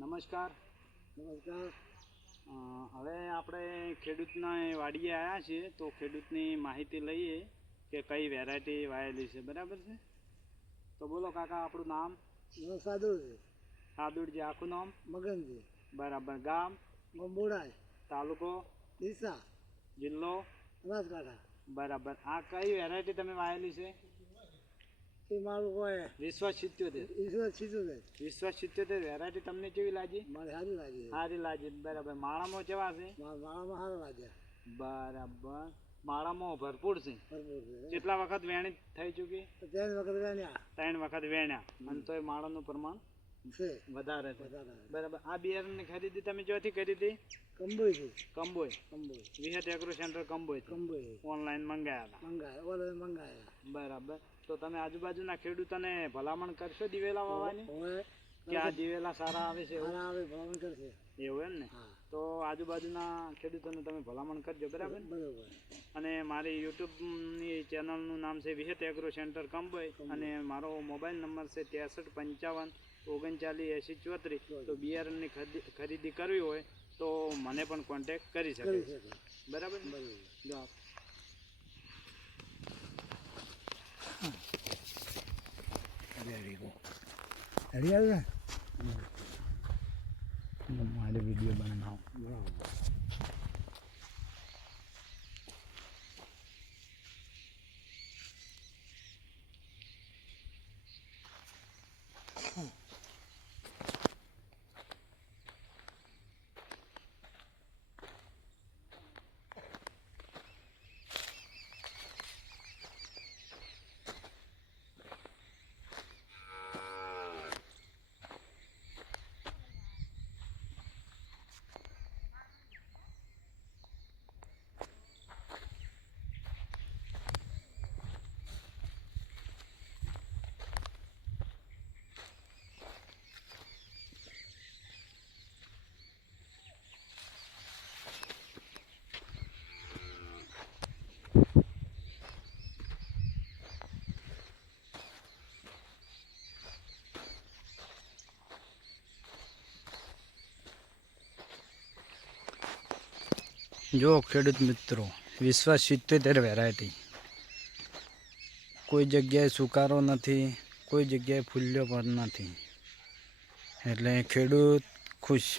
નમસ્કાર. નમસ્કાર. હવે આપણે ખેડૂતના વાડીએ આવ્યા છીએ તો ખેડૂતની માહિતી લઈએ કે કઈ વેરાયટી વાયેલી છે. બરાબર છે? તો બોલો કાકા, આપણું નામ? સાદુરજી. સાદુરજી. આખું નામ? મગનજી. બરાબર. ગામ? ગંબોડાય. તાલુકો? ડીસા. જિલ્લો? બનાસકાંઠા. બરાબર. આ કઈ વેરાયટી તમે વાયેલી છે? એ મારું કોઈ વિશ્વ 77. ઈશ્વર સીધું છે. વિશ્વ 77 વેરાયટી તમને કેવી લાગી? મારે સારી લાગી. સારી લાગી. બરાબર. માળામાં કેવા છે? મારામાં સારા લાગ્યા. બરાબર. માળામાં ભરપૂર છે. ભરપૂર છે. કેટલા વખત વેણી થઈ ચૂકી? 3 વખત વેણ્યા. 3 વખત વેણ્યા. અને તોય માળાનું પ્રમાણ છે વધારે છે. વધારે. બરાબર. આ બિયારણની ખરીદી તમે જોથી કરી હતી? કંબોઈથી. Kamboi. Kamboi. Vihat agro centre Kamboi. Kamboi. Online મંગાયા મંગાયા. બરાબર. તો તમે આજુબાજુના ખેડૂતોને ભલામણ કરશો દિવેલા વાવવાની? કે આ દિવેલા સારા આવે છે? સારા આવે, ભલામણ કરશે. એવું એમ ને? હા. તો આજુબાજુના ખેડૂતોને તમે ભલામણ કરજો. બરાબર. બરોબર. અને મારી યુટ્યુબની ચેનલનું નામ છે વિહત એગ્રો સેન્ટર કંબોઈ અને મારો મોબાઈલ નંબર છે 63 55 39 80 34. તો બિયારણની ખરીદી કરવી હોય તો મને પણ કોન્ટેક્ટ કરી શકે છે. બરાબર. જો મારે વિડીયો બનાવો. જો ખેડૂત મિત્રો, વિશ્વ 77 વેરાયટી. કોઈ જગ્યાએ સુકારો નથી, કોઈ જગ્યાએ ફૂલ્યો પણ નથી, એટલે ખેડૂત ખુશ.